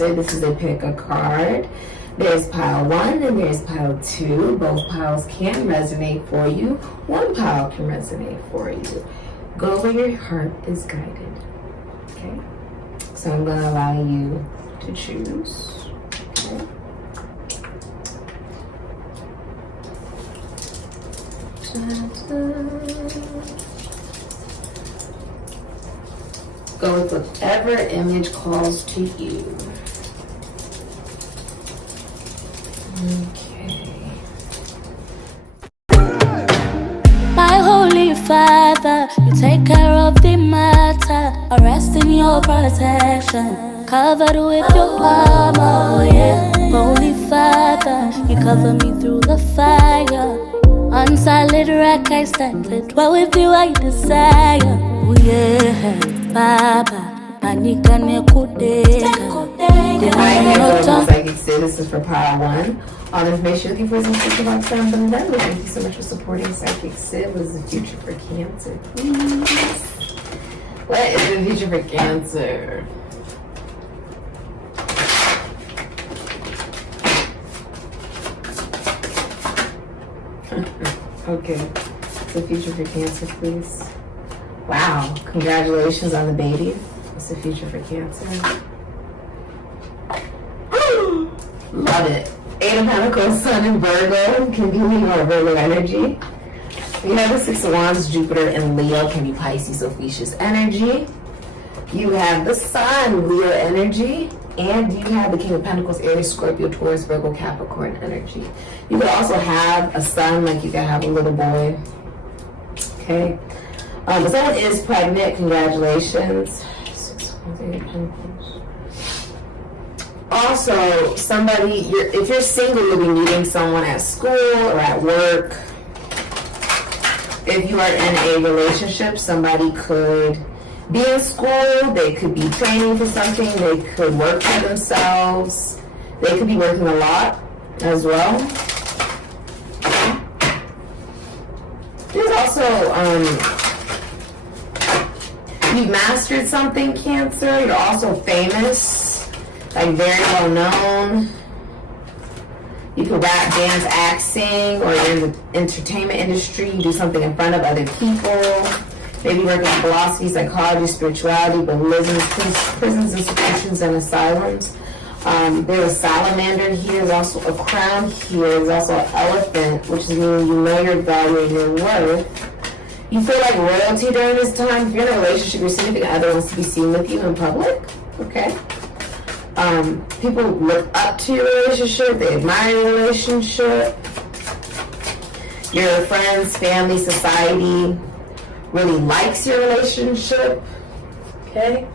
Cancer. This is a pick a card. There's pile 1 and there's pile 2. Both piles can resonate for you. One pile can resonate for you. Go where your heart is guided. Okay? So I'm going to allow you to choose. Okay? Go with whatever image calls to you. Okay. My Holy Father, you take care of the matter. I rest in your protection, covered with your armor, yeah. Holy Father, you cover me through the fire. On solid rock I stand, to dwell with you I desire. Oh yeah, Baba, Manika Nekudeka. SIKIKSYD, this is for pile 1. All the information looking for is in the description box down below. Thank you so much for supporting SIKIKSYD. What is the future for Cancer, please? What is the future for Cancer? Okay, the future for Cancer, please. Wow, congratulations on the baby. What's the future for Cancer? Love it. 8 of Pentacles, Sun in Virgo, can be Leo or Virgo energy. You have the 6 of Wands, Jupiter and Leo, can be Pisces, Ophiuchus energy. You have the Sun, Leo energy. And you have the King of Pentacles, Aries, Scorpio, Taurus, Virgo, Capricorn energy. You could also have a son, like you could have a little boy. Okay. If someone is pregnant, congratulations. 6 of Wands, 8 of Pentacles. Also, somebody, if you're single, you'll be meeting someone at school or at work. If you are in a relationship, somebody could be in school, they could be training for something, they could work for themselves, they could be working a lot as well. There's also, you've mastered something, Cancer. You're also famous, like very well known. You can rap, dance, act, sing, or you're in the entertainment industry, you do something in front of other people. Maybe working in philosophy, psychology, spirituality, religions, prisons, institutions, and asylums. There's a salamander here. There's also a crown here. There's also an elephant, which is meaning you know your value and your worth. You feel like royalty during this time. If you're in a relationship, your significant other wants to be seen with you in public. Okay. People look up to your relationship. They admire your relationship. Your friends, family, society really likes your relationship. Okay.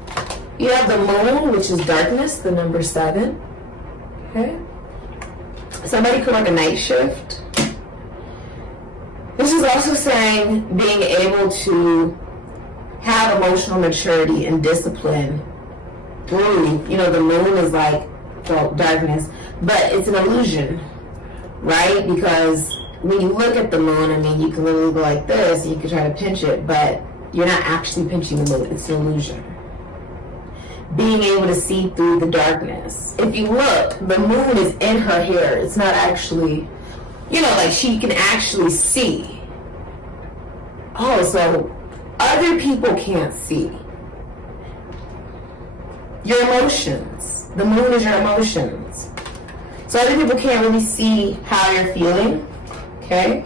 You have the moon, which is darkness, the number 7. Okay. Somebody could work a night shift. This is also saying being able to have emotional maturity and discipline through, the moon is like, well, darkness, but it's an illusion, right? Because when you look at the moon, you can literally go like this, and you can try to pinch it, but you're not actually pinching the moon. It's an illusion. Being able to see through the darkness. If you look, the moon is in her hair. It's not actually, like she can actually see. Oh, so other people can't see. Your emotions. The moon is your emotions. So other people can't really see how you're feeling. Okay?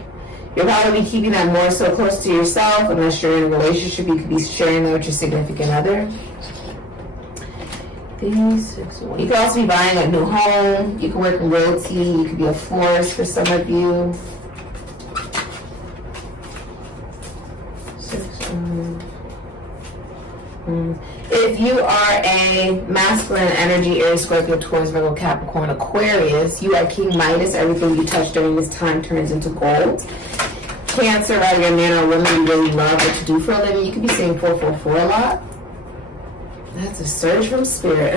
You'll probably be keeping that more so close to yourself. Unless you're in a relationship, you could be sharing that with your significant other. You could also be buying a new home. You could work in realty. You could be a florist for some of you. If you are a masculine energy, Aries, Scorpio, Taurus, Virgo, Capricorn, Aquarius, you are King Midas. Everything you touch during this time turns into gold. Cancer, whether you're a man or a woman, you really love what you do for a living. You could be saying 444 a lot. That's a surge from spirit.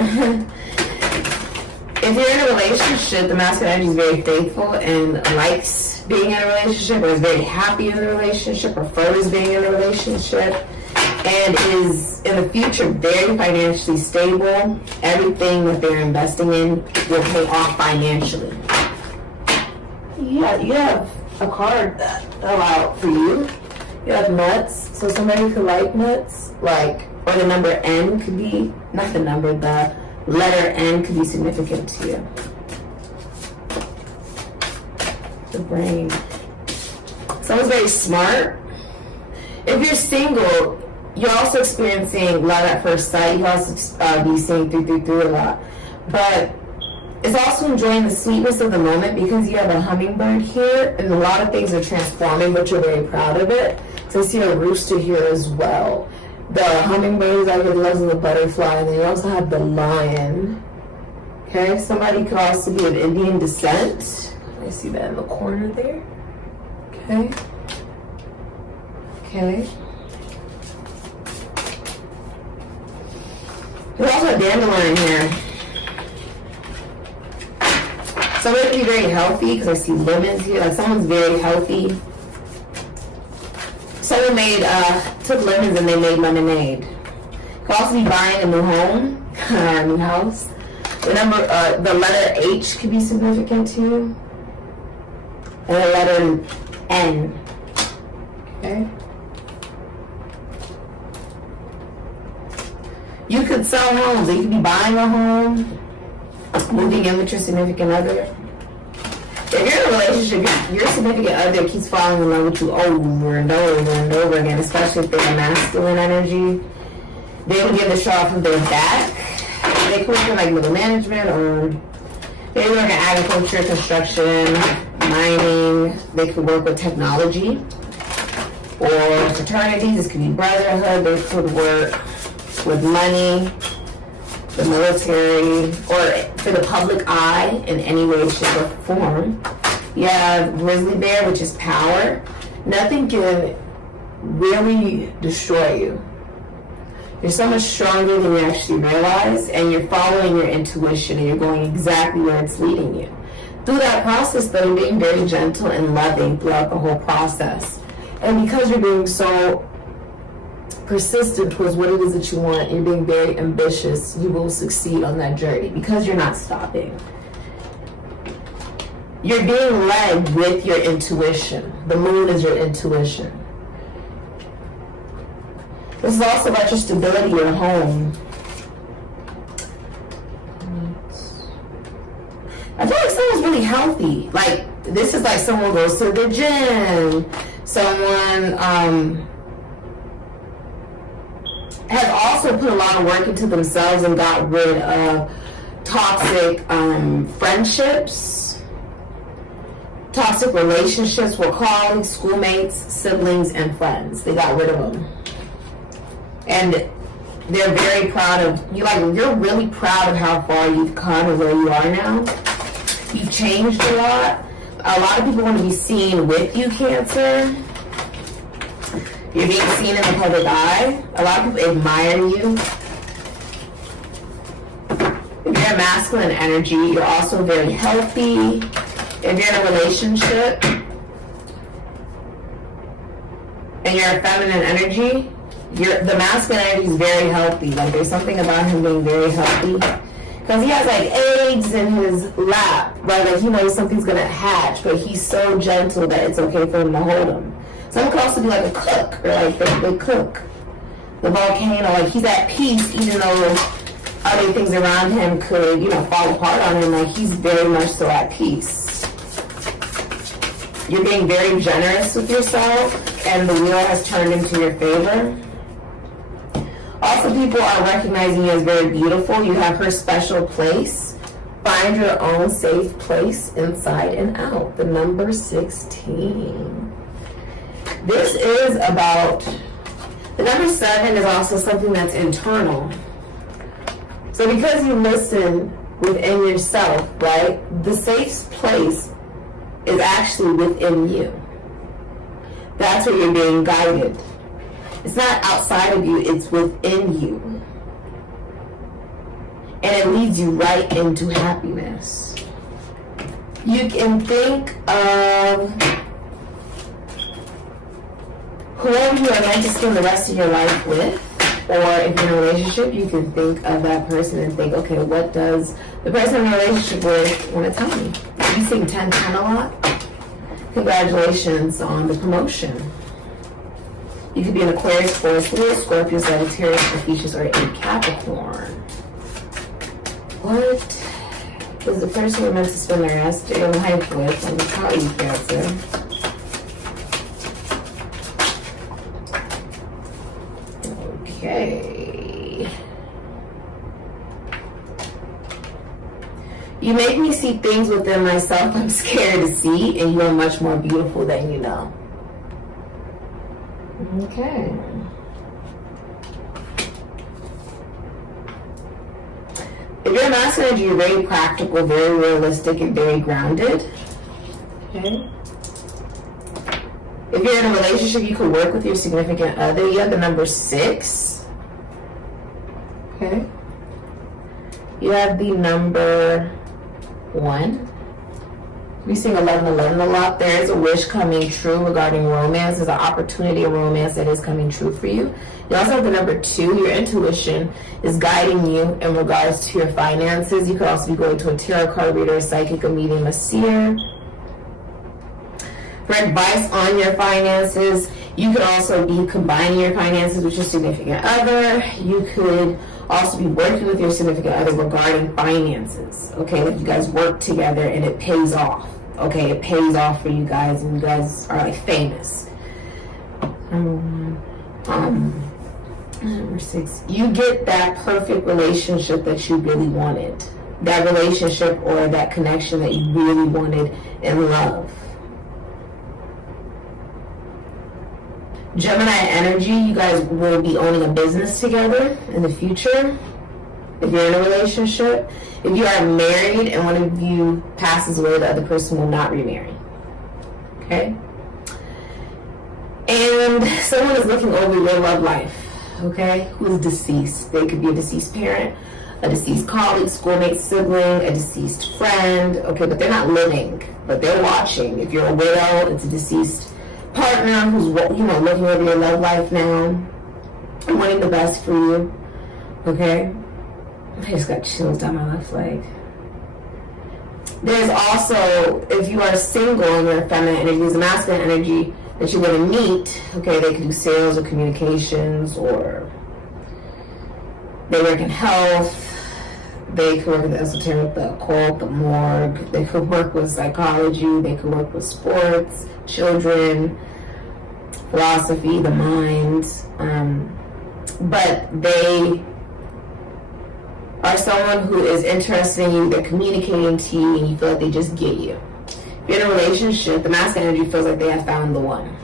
If you're in a relationship, the masculine energy is very faithful and likes being in a relationship, or is very happy in the relationship, or prefers being in a relationship. and is in the future very financially stable. Everything that they're investing in will pay off financially. Yeah, you have a card that fell out for you. You have nuts, so somebody could like nuts, like, or the number N could be, not the number, the letter N could be significant to you. The brain. Someone's very smart. If you're single, you're also experiencing love at first sight. You also be seeing 333 a lot. But it's also enjoying the sweetness of the moment because you have a hummingbird here, and a lot of things are transforming, but you're very proud of it. So I see a rooster here as well. The hummingbird is out here, the loves of the butterfly, and then you also have the lion. Okay, somebody could also be of Indian descent. I see that in the corner there. Okay. Okay. There's also a dandelion here. Somebody could be very healthy because I see lemons here. Like someone's very healthy. Someone took lemons and they made lemonade. Could also be buying a new home, a new house. The letter H could be significant to you. And the letter N. Okay. You could sell homes. You could be buying a home, moving in with your significant other. If you're in a relationship, your significant other keeps falling in love with you over and over and over again, especially if they're a masculine energy. They can give the show off of their back. They could work in like middle management, or they work in agriculture, construction, mining. They could work with technology or fraternities. This could be brotherhood. They could work with money, the military, or for the public eye in any way, shape, or form. You have grizzly bear, which is power. Nothing can really destroy you. You're so much stronger than you actually realize, and you're following your intuition, and you're going exactly where it's leading you. Through that process, though, you're being very gentle and loving throughout the whole process. And because you're being so persistent towards what it is that you want, you're being very ambitious, you will succeed on that journey because you're not stopping. You're being led with your intuition. The moon is your intuition. This is also about your stability, your home. I feel like someone's really healthy. Like, this is like someone goes to the gym. Someone has also put a lot of work into themselves and got rid of toxic friendships, toxic relationships with colleagues, schoolmates, siblings, and friends. They got rid of them. And they're very proud of you. Like, you're really proud of how far you've come and where you are now. You've changed a lot. A lot of people want to be seen with you, Cancer. You're being seen in the public eye. A lot of people admire you. If you're a masculine energy, you're also very healthy. If you're in a relationship and you're a feminine energy, the masculine energy is very healthy. Like, there's something about him being very healthy. Because he has like eggs in his lap, right? Like, he knows something's gonna hatch, but he's so gentle that it's okay for him to hold him. Someone could also be like a cook, or like they cook. The volcano, like, he's at peace even though other things around him could, fall apart on him. Like, he's very much so at peace. You're being very generous with yourself, and the wheel has turned into your favor. Also, people are recognizing you as very beautiful. You have her special place. Find your own safe place inside and out. The number 16. This is about, the number 7 is also something that's internal. So because you listen within yourself, right, the safe place is actually within you. That's where you're being guided. It's not outside of you, it's within you. And it leads you right into happiness. You can think of whoever you are meant to spend the rest of your life with, or if you're in a relationship, you can think of that person and think, okay, what does the person I'm in a relationship with want to tell me? You sing 10-10 a lot? Congratulations on the promotion. You could be an Aquarius, Taurus, Leo, Scorpio, Sagittarius, Pisces, or a Capricorn. What is the person you're meant to spend the rest of your life with? Let me tell you, Cancer. Okay. You make me see things within myself I'm scared to see, and you are much more beautiful than you know. Okay. If you're a masculine energy, you're very practical, very realistic, and very grounded. Okay. If you're in a relationship, you can work with your significant other. You have the number 6. Okay. You have the number 1. We sing 11-11 a lot. There is a wish coming true regarding romance. There's an opportunity of romance that is coming true for you. You also have the number 2. Your intuition is guiding you in regards to your finances. You could also be going to a tarot card reader, a psychic, a medium, a seer. For advice on your finances, you could also be combining your finances with your significant other. You could also be working with your significant other regarding finances. Okay, like you guys work together and it pays off. Okay, it pays off for you guys, and you guys are like famous. Number 6, you get that perfect relationship that you really wanted. That relationship or that connection that you really wanted in love. Gemini energy, you guys will be owning a business together in the future. If you're in a relationship, if you are married and one of you passes away, the other person will not remarry. Okay? And someone is looking over your love life. Okay? Who's deceased? They could be a deceased parent, a deceased colleague, schoolmate, sibling, a deceased friend. Okay, but they're not living, but they're watching. If you're a widow, it's a deceased partner who's, you know, looking over your love life now and wanting the best for you. Okay? I just got chills down my left leg. There's also, if you are single and you're a feminine energy, there's a masculine energy that you want to meet. Okay, they could do sales or communications, or they work in health. They could work with the esoteric, the occult, the morgue. They could work with psychology. They could work with sports, children, philosophy, the mind. But they are someone who is interested in you, they're communicating to you, and you feel like they just get you. If you're in a relationship, the masculine energy feels like they have found the one.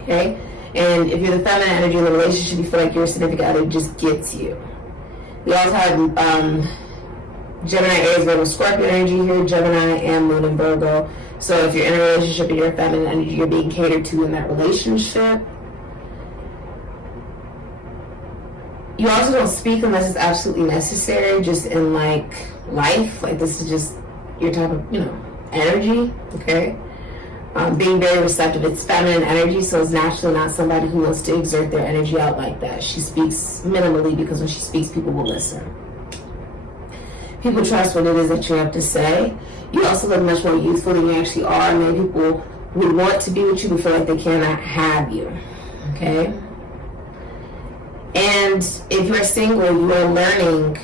Okay? And if you're the feminine energy in the relationship, you feel like your significant other just gets you. We also have Gemini, Aries, Virgo, Scorpio energy here, Gemini, and Moon in Virgo. So if you're in a relationship and you're a feminine energy, you're being catered to in that relationship. You also don't speak unless it's absolutely necessary, just in like life. Like this is just your type of, you know, energy, okay? Being very receptive, it's feminine energy, so it's naturally not somebody who wants to exert their energy out like that. She speaks minimally because when she speaks, people will listen. People trust what it is that you have to say. You also look much more youthful than you actually are. Many people would want to be with you but feel like they cannot have you, okay? And if you're single, you are learning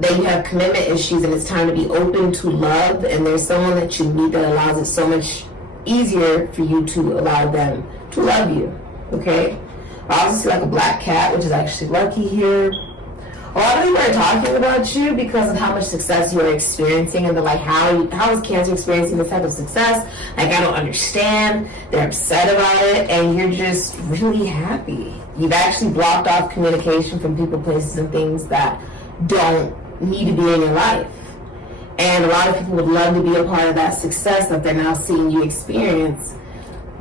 that you have commitment issues and it's time to be open to love, and there's someone that you meet that allows it so much easier for you to allow them to love you, okay? I also see like a black cat, which is actually lucky here. A lot of people are talking about you because of how much success you are experiencing, and they're like, how is Cancer experiencing this type of success? Like, I don't understand. They're upset about it, and you're just really happy. You've actually blocked off communication from people, places, and things that don't need to be in your life. And a lot of people would love to be a part of that success that they're now seeing you experience.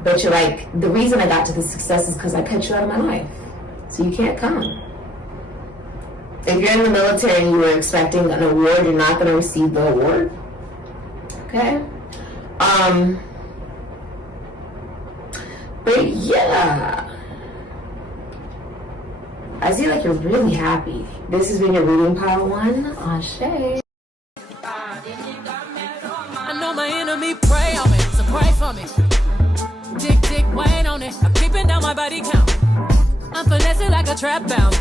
But you're like, the reason I got to this success is because I cut you out of my life. So you can't come. If you're in the military and you were expecting an award, you're not going to receive the award. Okay? But yeah, I see like you're really happy. This has been your reading pile 1 on Shay. I know my enemy pray on me, so pray for me. Tick, wait on it. I'm keeping down my body count. I'm finessing like a trap bounce,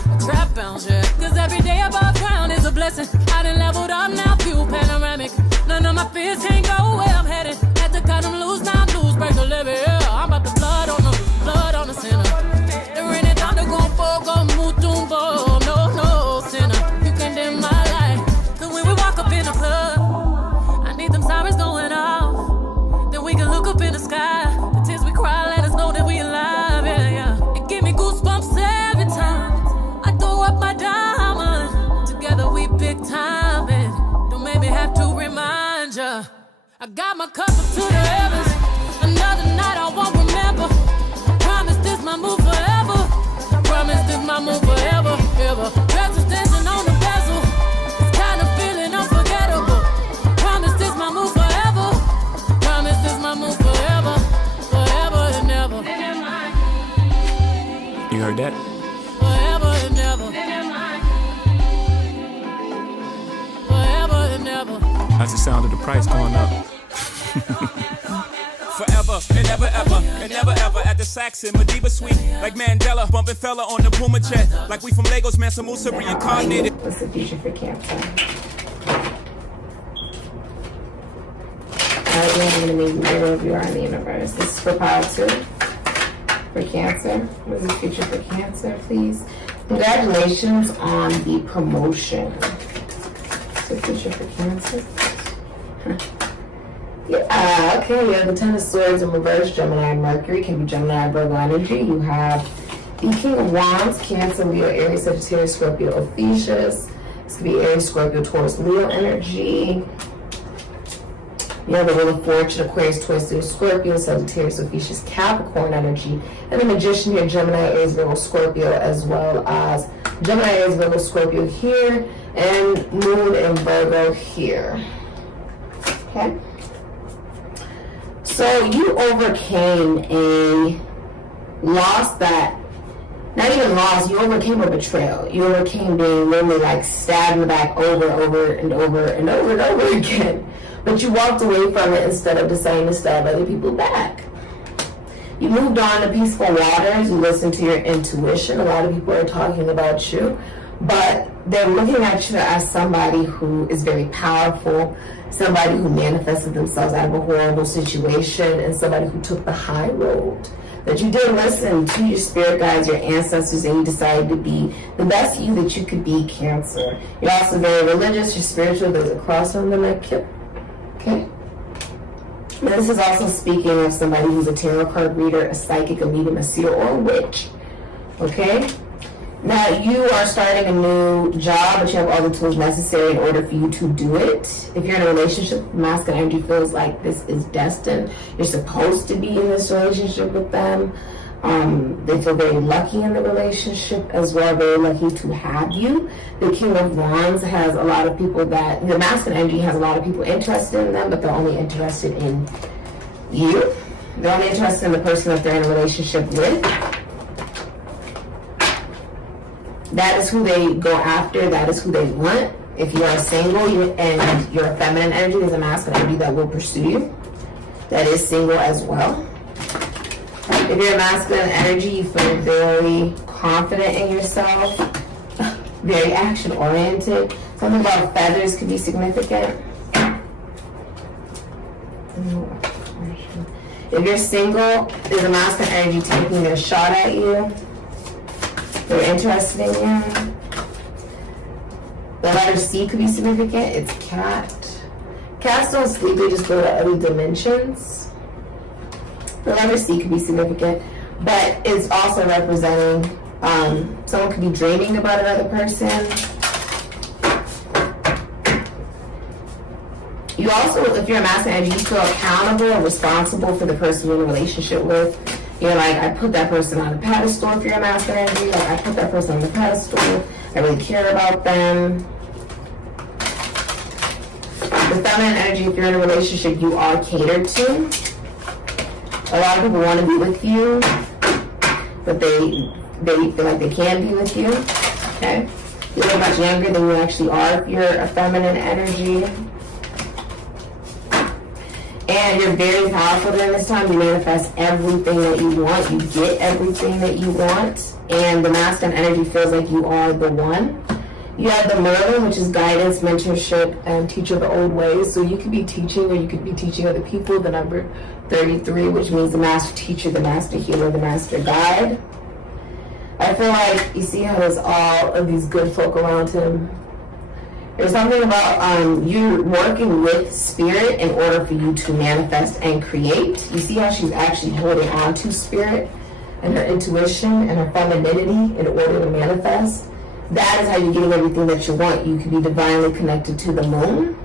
yeah. Cause every day above ground is a blessing. I done leveled up now, view panoramic. None of my fears can't go where I'm headed. Had to cut them loose, now lose, break the levee. Yeah, I'm about to blood on the sinner. The rain and thunder gon' fall, gon' move, tumbo. No, sinner. You can dim my light. Cause when we walk up in the club, I need them sirens going off. Then we can look up in the sky. The tears we cry, let us know that we alive, yeah. It give me goosebumps every time I throw up my diamond. Together we big time, and don't make me have to remind ya. I got my cup up to the heavens. Another night I won't remember. Promise this my move forever. Promise this my move forever, ever. Dresses dancing on the bezel. This kind of feeling unforgettable. Promise this my move forever. Promise this my move forever, forever and ever. You heard that? Forever and ever. Forever and ever. That's the sound of the price going up. Forever and ever, and never ever at the Saxon Madiba suite. Like Mandela, bumping fella on the Puma jet. Like we from Lagos, Mansa Musa reincarnated. What's the future for Cancer? Alright, we're going to meet wherever you are in the universe. This is for pile 2 for Cancer. What is the future for Cancer, please? Congratulations on the promotion. What's the future for Cancer? Yeah, okay, you have the 10 of Swords in reverse, Gemini and Mercury, can be Gemini, Virgo energy. You have the King of Wands, Cancer, Leo, Aries, Sagittarius, Scorpio, Ophiuchus. This could be Aries, Scorpio, Taurus, Leo energy. You have the Wheel of Fortune, Aquarius, Taurus, Leo, Scorpio, Sagittarius, Ophiuchus, Capricorn energy. And the Magician here, Gemini, Aries, Virgo, Scorpio, as well as Gemini, Aries, Virgo, Scorpio here, and Moon and Virgo here. Okay? So you overcame a loss that, not even loss, you overcame a betrayal. You overcame being literally like stabbed in the back over and over again. But you walked away from it instead of deciding to stab other people back. You moved on to peaceful waters. You listened to your intuition. A lot of people are talking about you, but they're looking at you as somebody who is very powerful, somebody who manifested themselves out of a horrible situation, and somebody who took the high road. That you did listen to your spirit guides, your ancestors, and you decided to be the best you that you could be, Cancer. You're also very religious, you're spiritual, there's a cross on the neck. Okay? Now, this is also speaking of somebody who's a tarot card reader, a psychic, a medium, a seer, or a witch. Okay? Now, you are starting a new job, but you have all the tools necessary in order for you to do it. If you're in a relationship, masculine energy feels like this is destined. You're supposed to be in this relationship with them. They feel very lucky in the relationship as well, very lucky to have you. The King of Wands has a lot of people that, the masculine energy has a lot of people interested in them, but they're only interested in you. They're only interested in the person that they're in a relationship with. That is who they go after. That is who they want. If you are single and you're a feminine energy, there's a masculine energy that will pursue you. That is single as well. If you're a masculine energy, you feel very confident in yourself, very action-oriented. Something about feathers could be significant. If you're single, there's a masculine energy taking their shot at you. They're interested in you. The letter C could be significant. It's cat. Cats don't sleep, they just go to other dimensions. The letter C could be significant, but it's also representing someone could be dreaming about another person. You also, if you're a masculine energy, you feel accountable and responsible for the person you're in a relationship with. You're like, I put that person on a pedestal. If you're a masculine energy, like, I put that person on the pedestal. I really care about them. The feminine energy, if you're in a relationship, you are catered to. A lot of people want to be with you, but they feel like they can't be with you. Okay? You look much younger than you actually are if you're a feminine energy. And you're very powerful during this time. You manifest everything that you want. You get everything that you want. And the masculine energy feels like you are the one. You have the Merlin, which is guidance, mentorship, and teacher of the old ways. So you could be teaching, or you could be teaching other people. The number 33, which means the master teacher, the master healer, the master guide. I feel like you see how there's all of these good folk around him. There's something about you working with spirit in order for you to manifest and create. You see how she's actually holding on to spirit and her intuition and her femininity in order to manifest. That is how you're getting everything that you want. You can be divinely connected to the moon,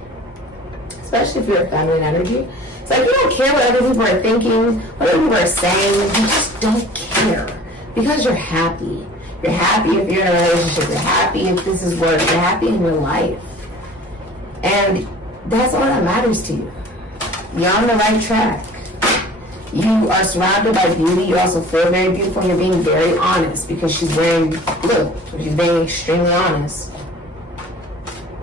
especially if you're a feminine energy. It's like you don't care what other people are thinking, what other people are saying. You just don't care because you're happy. You're happy if you're in a relationship. You're happy if this is work. You're happy in your life. And that's all that matters to you. You're on the right track. You are surrounded by beauty. You also feel very beautiful. You're being very honest because she's wearing blue. She's being extremely honest.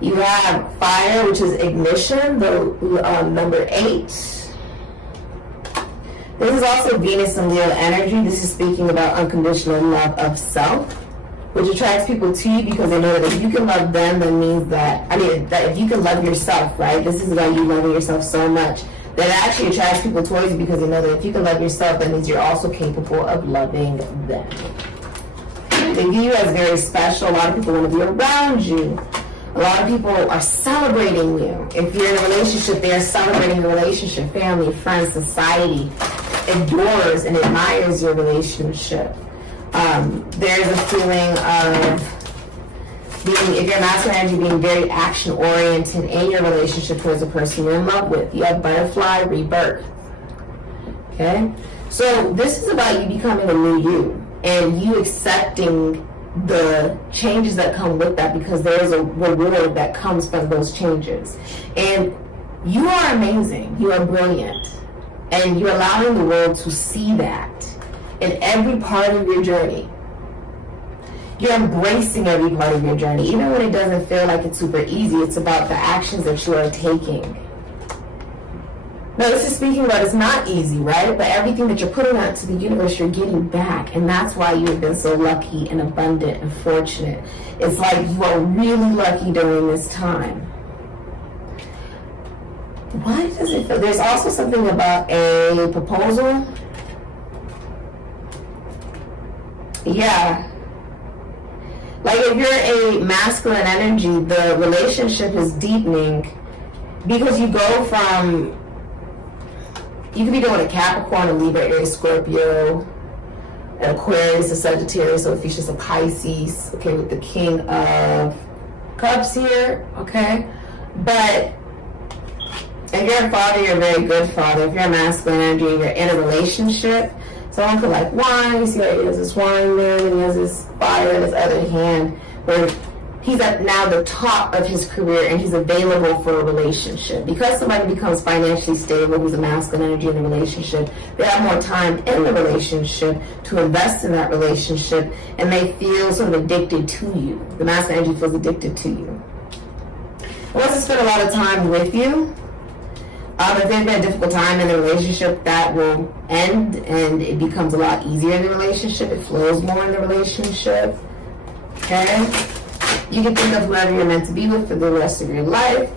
You have fire, which is ignition, the number 8. This is also Venus and Leo energy. This is speaking about unconditional love of self, which attracts people to you because they know that if you can love them, that means that if you can love yourself, right? This is about you loving yourself so much that it actually attracts people towards you because they know that if you can love yourself, that means you're also capable of loving them. They view you as very special. A lot of people want to be around you. A lot of people are celebrating you. If you're in a relationship, they are celebrating your relationship. Family, friends, society adores and admires your relationship. There's a feeling of being, if you're masculine energy, being very action oriented in your relationship towards the person you're in love with. You have butterfly, rebirth. Okay? So this is about you becoming a new you and you accepting the changes that come with that because there is a reward that comes from those changes. And you are amazing. You are brilliant. And you're allowing the world to see that in every part of your journey. You're embracing every part of your journey. Even when it doesn't feel like it's super easy, it's about the actions that you are taking. Now, this is speaking about it's not easy, right? But everything that you're putting out to the universe, you're getting back. And that's why you have been so lucky and abundant and fortunate. It's like you are really lucky during this time. Why does it feel? There's also something about a proposal. Yeah. Like if you're a masculine energy, the relationship is deepening because you go from, you could be doing a Capricorn, a Libra, Aries, Scorpio, an Aquarius, a Sagittarius, so Ophiuchus, a Pisces, okay, with the King of Cups here, okay? But if you're a father, you're a very good father. If you're a masculine energy, you're in a relationship. Someone could like wine. You see how he has this wine there, and he has this fire in his other hand, where he's at now the top of his career and he's available for a relationship. Because somebody becomes financially stable, who's a masculine energy in the relationship, they have more time in the relationship to invest in that relationship, and they feel sort of addicted to you. The masculine energy feels addicted to you. Once they spend a lot of time with you, if there's been a difficult time in the relationship, that will end and it becomes a lot easier in the relationship. It flows more in the relationship. Okay? You can think of whoever you're meant to be with for the rest of your life.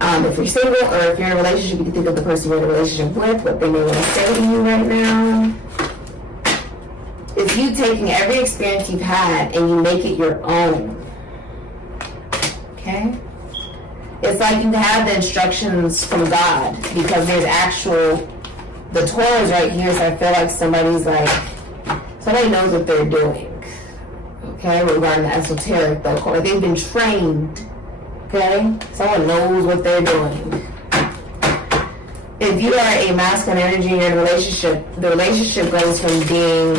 If you're single or if you're in a relationship, you can think of the person you're in a relationship with, what they may want to say to you right now. It's you taking every experience you've had and you make it your own. Okay? It's like you have the instructions from God because there's the Torah is right here, so I feel like somebody knows what they're doing. Okay, regarding the esoteric, though, they've been trained. Okay, someone knows what they're doing. If you are a masculine energy in a relationship, the relationship goes from being,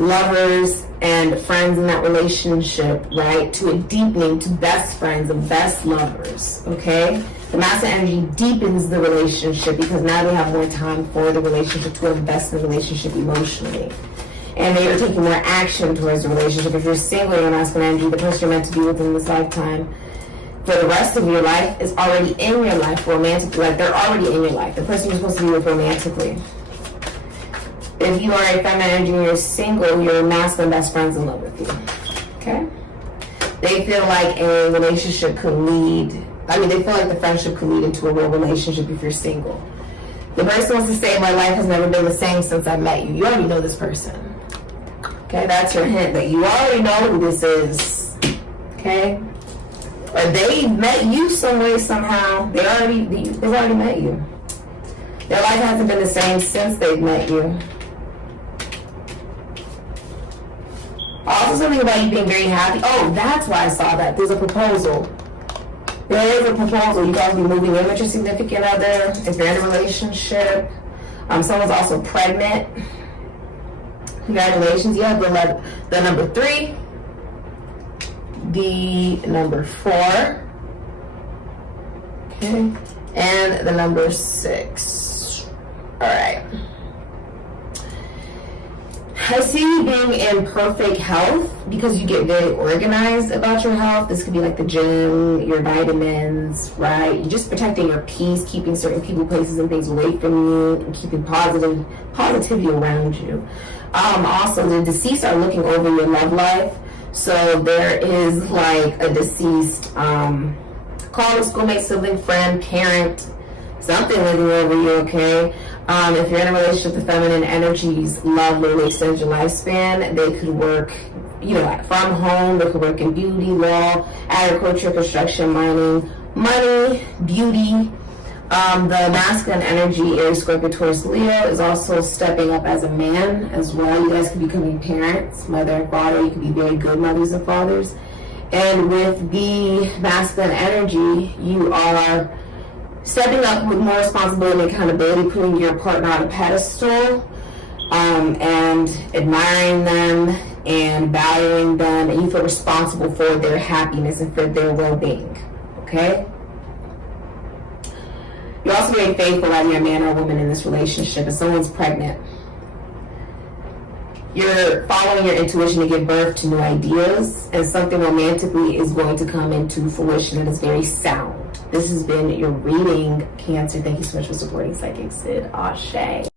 lovers and friends in that relationship, right, to a deepening to best friends and best lovers, okay? The masculine energy deepens the relationship because now they have more time for the relationship to invest in the relationship emotionally. And they are taking more action towards the relationship. If you're single, you're masculine energy, the person you're meant to be with in this lifetime for the rest of your life is already in your life romantically. Like, they're already in your life. The person you're supposed to be with romantically. If you are a feminine energy and you're single, your masculine best friend's in love with you. Okay? They feel like a relationship could lead, they feel like the friendship could lead into a real relationship if you're single. The person wants to say, my life has never been the same since I met you. You already know this person. Okay, that's your hint that you already know who this is. Okay? Or they met you some way, somehow. They've already met you. Their life hasn't been the same since they've met you. Also, something about you being very happy. Oh, that's why I saw that. There's a proposal. There is a proposal. You guys will be moving in with your significant other. If you're in a relationship. Someone's also pregnant. Congratulations. You have the number 3. The number 4. Okay. And the number 6. Alright. I see you being in perfect health because you get very organized about your health. This could be like the gym, your vitamins, right? You're just protecting your peace, keeping certain people, places, and things away from you, and keeping positivity around you. Also, the deceased are looking over your love life. So there is like a deceased colleague, schoolmate, sibling, friend, parent, something living over you, okay? If you're in a relationship with feminine energies, love literally extends your lifespan. They could work, from home. They could work in beauty, law, agriculture, construction, mining, money, beauty. The masculine energy, Aries, Scorpio, Taurus, Leo, is also stepping up as a man as well. You guys could be becoming parents, mother and father. You could be very good mothers and fathers. And with the masculine energy, you are stepping up with more responsibility and accountability, putting your partner on a pedestal, and admiring them and valuing them, and you feel responsible for their happiness and for their well-being, okay? You're also very faithful as you're a man or a woman in this relationship. If someone's pregnant, you're following your intuition to give birth to new ideas, and something romantically is going to come into fruition that is very sound. This has been your reading, Cancer. Thank you so much for supporting SIKIKSYD. Ashe.